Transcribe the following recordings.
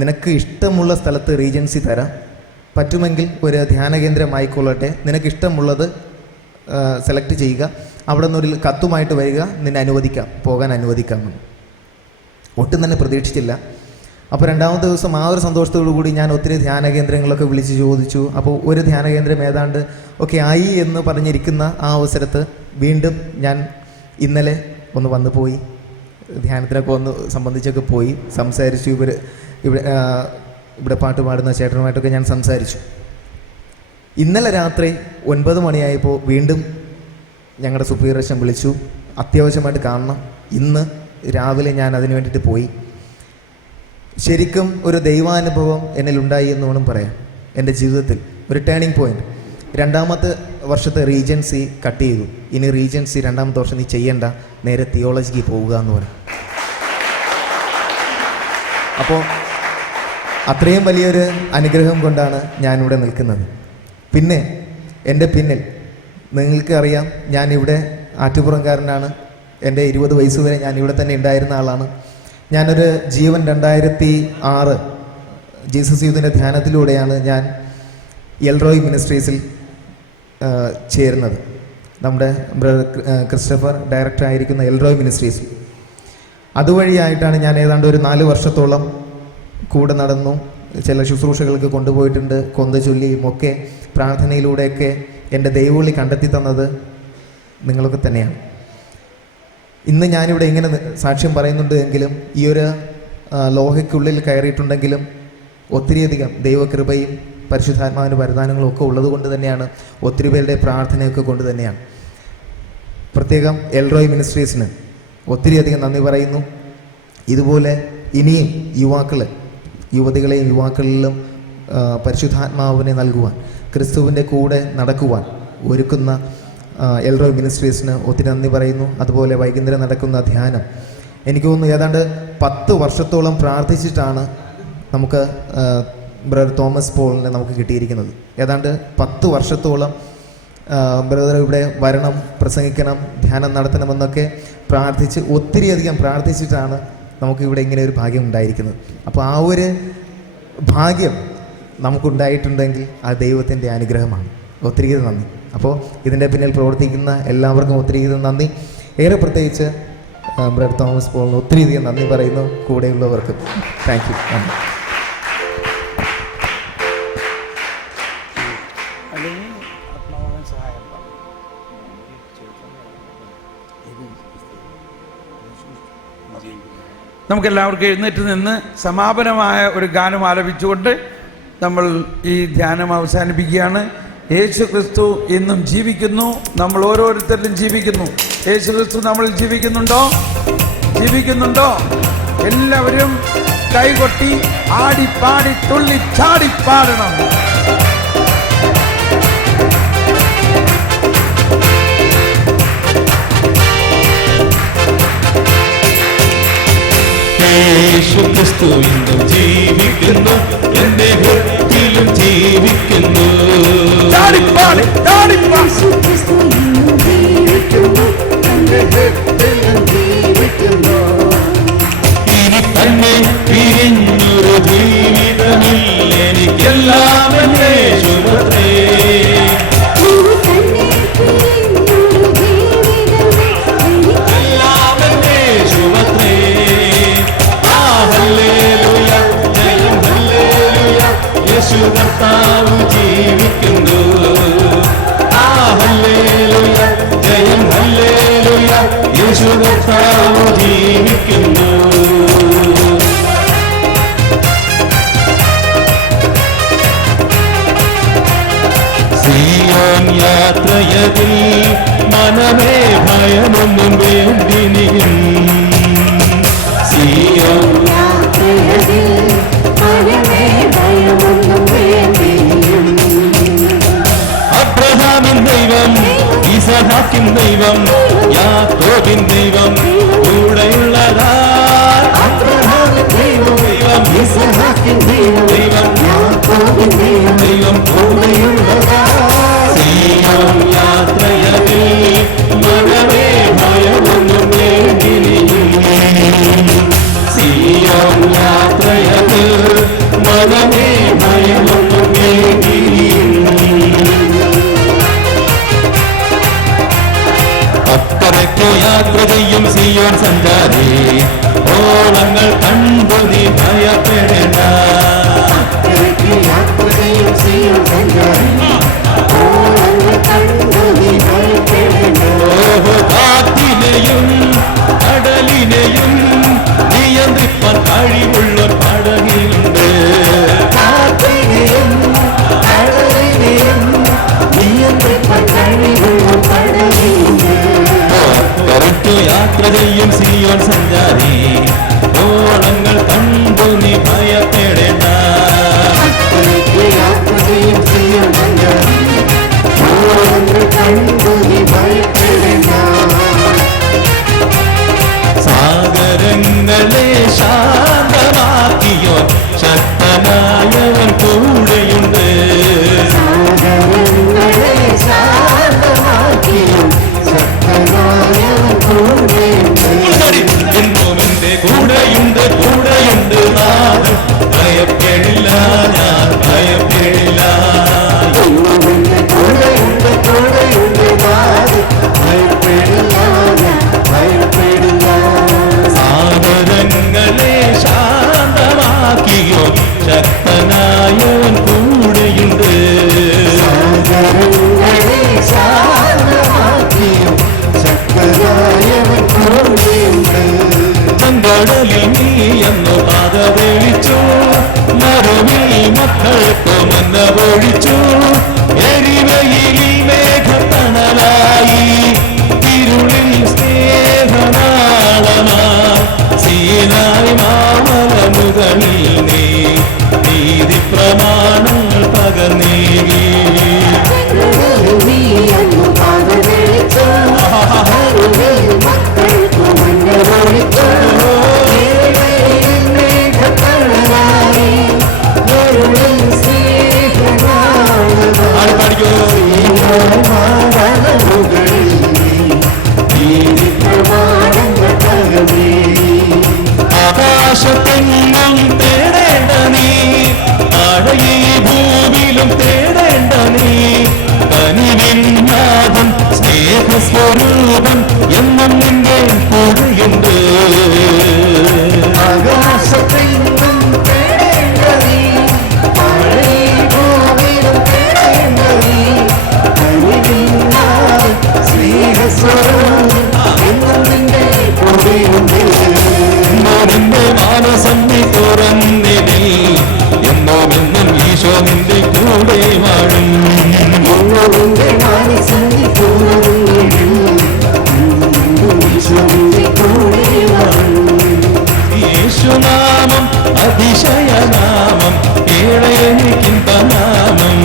നിനക്ക് ഇഷ്ടമുള്ള സ്ഥലത്ത് റീജൻസി തരാം, പറ്റുമെങ്കിൽ ഒരു ധ്യാന കേന്ദ്രമായിക്കൊള്ളട്ടെ, നിനക്കിഷ്ടമുള്ളത് സെലക്ട് ചെയ്യുക, അവിടെ നിന്നൊരു കത്തുമായിട്ട് വരിക, നിന്നെ പോകാൻ അനുവദിക്കാമെന്ന്. ഒട്ടും തന്നെ പ്രതീക്ഷിച്ചില്ല. അപ്പോൾ രണ്ടാമത്തെ ദിവസം ആ ഒരു സന്തോഷത്തോടു കൂടി ഞാൻ ഒത്തിരി ധ്യാന കേന്ദ്രങ്ങളൊക്കെ വിളിച്ച് ചോദിച്ചു. അപ്പോൾ ഒരു ധ്യാന കേന്ദ്രം ഏതാണ്ട് ഒക്കെ ആയി എന്ന് പറഞ്ഞിരിക്കുന്ന ആ അവസരത്ത് വീണ്ടും ഞാൻ ഇന്നലെ ഒന്ന് വന്നു പോയി, ധ്യാനത്തിനൊക്കെ ഒന്ന് സംബന്ധിച്ചൊക്കെ പോയി സംസാരിച്ചു. ഇവിടെ പാട്ട് പാടുന്ന ചേട്ടനുമായിട്ടൊക്കെ ഞാൻ സംസാരിച്ചു. ഇന്നലെ രാത്രി 9 മണിയായപ്പോൾ വീണ്ടും ഞങ്ങളുടെ സുപ്പീരിയർ അച്ഛൻ വിളിച്ചു, അത്യാവശ്യമായിട്ട് കാണണം. ഇന്ന് രാവിലെ ഞാൻ അതിന് വേണ്ടിയിട്ട് പോയി. ശരിക്കും ഒരു ദൈവാനുഭവം എന്നിലുണ്ടായി എന്ന് വേണം പറയാം. എൻ്റെ ജീവിതത്തിൽ ഒരു ടേണിംഗ് പോയിന്റ്. 2ാമത്തെ വർഷത്തെ റീജൻസി കട്ട് ചെയ്തു. ഇനി റീജൻസി 2ാമത്തെ വർഷം നീ ചെയ്യേണ്ട, നേരെ തിയോളജിക്ക് പോവുക എന്ന് പറയും. അപ്പോൾ അത്രയും വലിയൊരു അനുഗ്രഹം കൊണ്ടാണ് ഞാനിവിടെ നിൽക്കുന്നത്. പിന്നെ എൻ്റെ പിന്നിൽ നിങ്ങൾക്ക് അറിയാം, ഞാനിവിടെ ആറ്റുപുറംകാരനാണ്. എൻ്റെ 20 വയസ്സ് വരെ ഞാൻ ഇവിടെ തന്നെ ഉണ്ടായിരുന്ന ആളാണ്. ഞാനൊരു ജീവൻ 2006 ജീസസ് യൂത്തിൻ്റെ ധ്യാനത്തിലൂടെയാണ് ഞാൻ എൽറോയ് മിനിസ്ട്രീസിൽ ചേരുന്നത്. നമ്മുടെ ക്രിസ്റ്റഫർ ഡയറക്ടറായിരിക്കുന്ന എൽറോയ് മിനിസ്ട്രീസിൽ. അതുവഴിയായിട്ടാണ് ഞാൻ ഏതാണ്ട് ഒരു 4 വർഷത്തോളം കൂടെ നടന്നു. ചില ശുശ്രൂഷകൾക്ക് കൊണ്ടുപോയിട്ടുണ്ട്. കൊന്ത ചൊല്ലിയും ഒക്കെ പ്രാർത്ഥനയിലൂടെയൊക്കെ എൻ്റെ ദൈവവിളി കണ്ടെത്തി തന്നത് നിങ്ങളൊക്കെ തന്നെയാണ്. ഇന്ന് ഞാനിവിടെ ഇങ്ങനെ സാക്ഷ്യം പറയുന്നുണ്ട് എങ്കിലും ഈ ഒരു ലോഹയ്ക്കുള്ളിൽ കയറിയിട്ടുണ്ടെങ്കിലും ഒത്തിരിയധികം ദൈവകൃപയും പരിശുദ്ധാത്മാവിൻ്റെ വരദാനങ്ങളും ഒക്കെ ഉള്ളത് കൊണ്ട് തന്നെയാണ്, ഒത്തിരി പേരുടെ പ്രാർത്ഥനയൊക്കെ കൊണ്ട് തന്നെയാണ്. പ്രത്യേകം എൽറോയ് മിനിസ്ട്രീസിന് ഒത്തിരിയധികം നന്ദി പറയുന്നു. ഇതുപോലെ ഇനിയും യുവതികളെയും യുവാക്കളിലും പരിശുദ്ധാത്മാവിനെ നൽകുവാൻ, ക്രിസ്തുവിൻ്റെ കൂടെ നടക്കുവാൻ ഒരുക്കുന്ന എൽറോയ് മിനിസ്ട്രീസിന് ഒത്തിരി നന്ദി പറയുന്നു. അതുപോലെ വൈകുന്നേരം നടക്കുന്ന ധ്യാനം, എനിക്ക് തോന്നുന്നു ഏതാണ്ട് 10 വർഷത്തോളം പ്രാർത്ഥിച്ചിട്ടാണ് നമുക്ക് ബ്രദർ തോമസ് പോളിനെ നമുക്ക് കിട്ടിയിരിക്കുന്നത്. ഏതാണ്ട് 10 വർഷത്തോളം ബ്രദർ ഇവിടെ വരണം, പ്രസംഗിക്കണം, ധ്യാനം നടത്തണമെന്നൊക്കെ പ്രാർത്ഥിച്ച് ഒത്തിരിയധികം പ്രാർത്ഥിച്ചിട്ടാണ് നമുക്കിവിടെ ഇങ്ങനെ ഒരു ഭാഗ്യം ഉണ്ടായിരിക്കുന്നത്. അപ്പോൾ ആ ഒരു ഭാഗ്യം നമുക്കുണ്ടായിട്ടുണ്ടെങ്കിൽ ആ ദൈവത്തിൻ്റെ അനുഗ്രഹമാണ്. ഒത്തിരി നന്ദി. അപ്പോൾ ഇതിൻ്റെ പിന്നിൽ പ്രവർത്തിക്കുന്ന എല്ലാവർക്കും ഒത്തിരി നന്ദി. ഏറെ പ്രത്യേകിച്ച് ബ്രദർ തോമസ് പോളിന് ഒത്തിരിയധികം നന്ദി പറയുന്നു. കൂടെയുള്ളവർക്കും താങ്ക് യു. നന്ദി. നമുക്കെല്ലാവർക്കും എഴുന്നേറ്റ് നിന്ന് സമാപനമായ ഒരു ഗാനം ആലപിച്ചുകൊണ്ട് നമ്മൾ ഈ ധ്യാനം അവസാനിപ്പിക്കുകയാണ്. യേശു ക്രിസ്തു ഇന്നും ജീവിക്കുന്നു, നമ്മൾ ഓരോരുത്തരിലും ജീവിക്കുന്നു. യേശു ക്രിസ്തു നമ്മളിൽ ജീവിക്കുന്നുണ്ടോ? എല്ലാവരും കൈകൊട്ടി ആടിപ്പാടി തുള്ളി ചാടിപ്പാടണം. യേശു ക്രിസ്തു ഇന്നും ജീവിക്കുന്നു, എന്റെ ഹൃദയത്തിലും ജീവിക്കുന്നു. ഇനി തന്നെ പിരിഞ്ഞൊരു ജീവിതമില്ല, എനിക്കെല്ലാം യേശുവത്രേ. കർത്താവ് ജീവിക്കുന്നു. ഹല്ലേലൂയ, ജയം ഹല്ലേലൂയ, യേശു കർത്താവ് ജീവിക്കുന്നു. സിയോൻ യാത്രയതിൽ മനമേ ഭയമൊന്നും വേണ്ടിനിയും. സിയോൻ അബ്രഹാമിൻ ദൈവം, ഇസഹാക്കിൻ ദൈവം, യാക്കോബിൻ ദൈവം കൂടെയുള്ളതാ. അബ്രഹാമിൻ ദൈവം, ഇസഹാക്കിൻ ദൈവം, യാക്കോബിൻ ദൈവം കൂടെയുള്ളതാ. സിയോൻ യാത്രയതിൽ മനമേ ഭയമൊന്നും വേണ്ടിനിയും. സിയോൻ യാത്രയതിൽ ശക്തനായവൻ കൂടെയുണ്ട്. എന്നും എന്റെ കൂടെയുണ്ട്, കൂടെയുണ്ട് നാഥൻ. ഭയപ്പെടില്ല, ഞാൻ ഭയപ്പെടില്ല. സാഗരങ്ങളെ ശാന്തമാക്കിയോ ശക്തനായവൻ കൂടെയുണ്ട്. ചെങ്കടലിൽ നീ എന്നു പാത തെളിച്ചു, മറുവിൽ മക്കൾക്ക് മന്ന പൊഴിച്ചു. എരിവയിൽ മേഘത്തണലായി, ഇരുളിൽ സ്നേഹനാളമാ. സീനായി മാമല മുകളിൽ നീ നീതി പ്രമാണങ്ങൾ പകർന്നേകി. ആകാശത്തെങ്ങും തേടേണ്ട നീ, താഴെ ഭൂമിയിലും തേടേണ്ട നീ. കനിവിനാഥൻ സ്നേഹസ്വരൂപൻ എന്നും നിന്റെ കൂടെയുണ്ട്. ആകാശത്തെങ്ങും തേടേണ്ട നീ, താഴെ ഭൂമിയിലും തേടേണ്ട നീ. കനിവിനാഥൻ സ്നേഹസ്വരൂപൻ എന്നും നിന്റെ കൂടെയുണ്ട്. നിന്റെ മാനസം നീ തുറന്നിനി, എന്നും എന്നും ഈശോ നിന്റെ കൂടെ വാഴും. യേശുനാമം അതിശയനാമം, ഏഴേനിക്കിമ്പനാമം.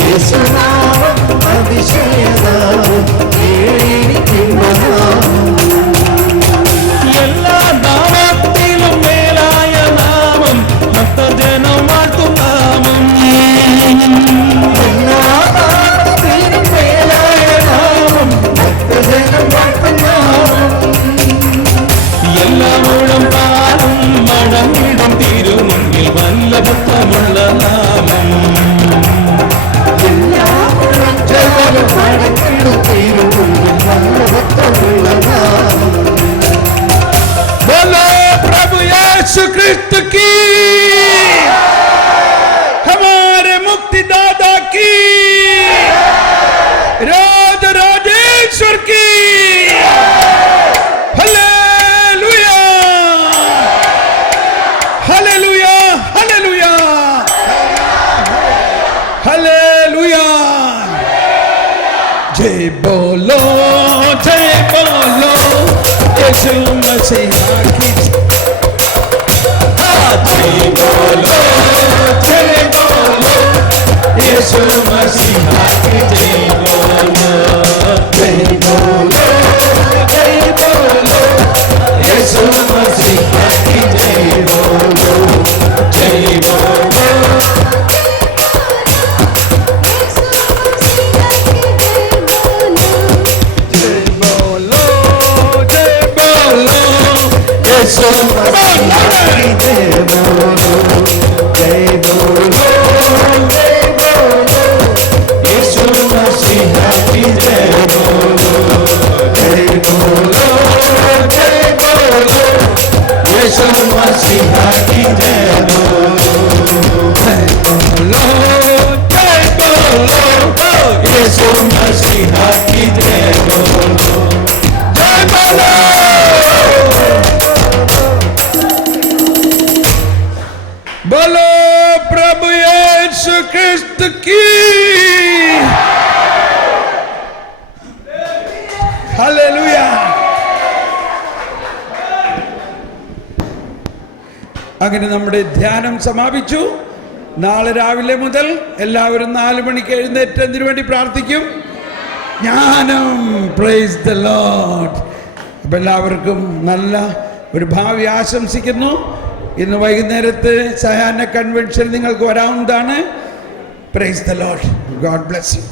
യേശുനാമം അതിശയനാമം, ഏഴേനിക്കിമ്പനാമം. എല്ലാ നാമത്തിലും മേലായ നാമം, ഭക്തജനം വാഴ്ത്തും നാമം. എല്ലാ നാമത്തിലും മേലായ നാമം, ഭക്തജനം വാഴ്ത്തും നാമം. എല്ലാ മുഴുവൻ പാലും മടങ്ങിടും തിരുമുന്നിൽ വല്ലഭത്വമുള്ള നാമം. എല്ലാ മുഴുവൻ മടങ്ങിടും തിരുമുന്നിൽ വല്ലഭത്വമുള്ള നാമം. बोलो प्रभु यीशु क्रिस्त की, हमारे मुक्तिदाता की, राज राजेश्वर की। Hallelujah, hallelujah, hallelujah, hallelujah. जय बोलो, जय बोलो यीशु मसीह की। जय बोलो, जय बोलो यीशु मसीह की। जय बोलो, जय बोलो, जय बोलो यीशु मसीह की। जय बोलो, जय बोलो। बोलो प्रभु यीशु क्रिस्त की। हालेलुया। അങ്ങനെ നമ്മുടെ ധ്യാനം സമാപിച്ചു. നാളെ രാവിലെ മുതൽ എല്ലാവരും 4 മണിക്ക് എഴുന്നേറ്റ് എന്തിനു വേണ്ടി പ്രാർത്ഥിക്കും? ജ്ഞാനം. Price the Lord. അപ്പം എല്ലാവർക്കും നല്ല ഒരു ഭാവി ആശംസിക്കുന്നു. ഇന്ന് വൈകുന്നേരത്ത് സായാഹ്ന കൺവെൻഷൻ നിങ്ങൾക്ക് വരാവുന്നതാണ്. Praise the Lord. God bless U.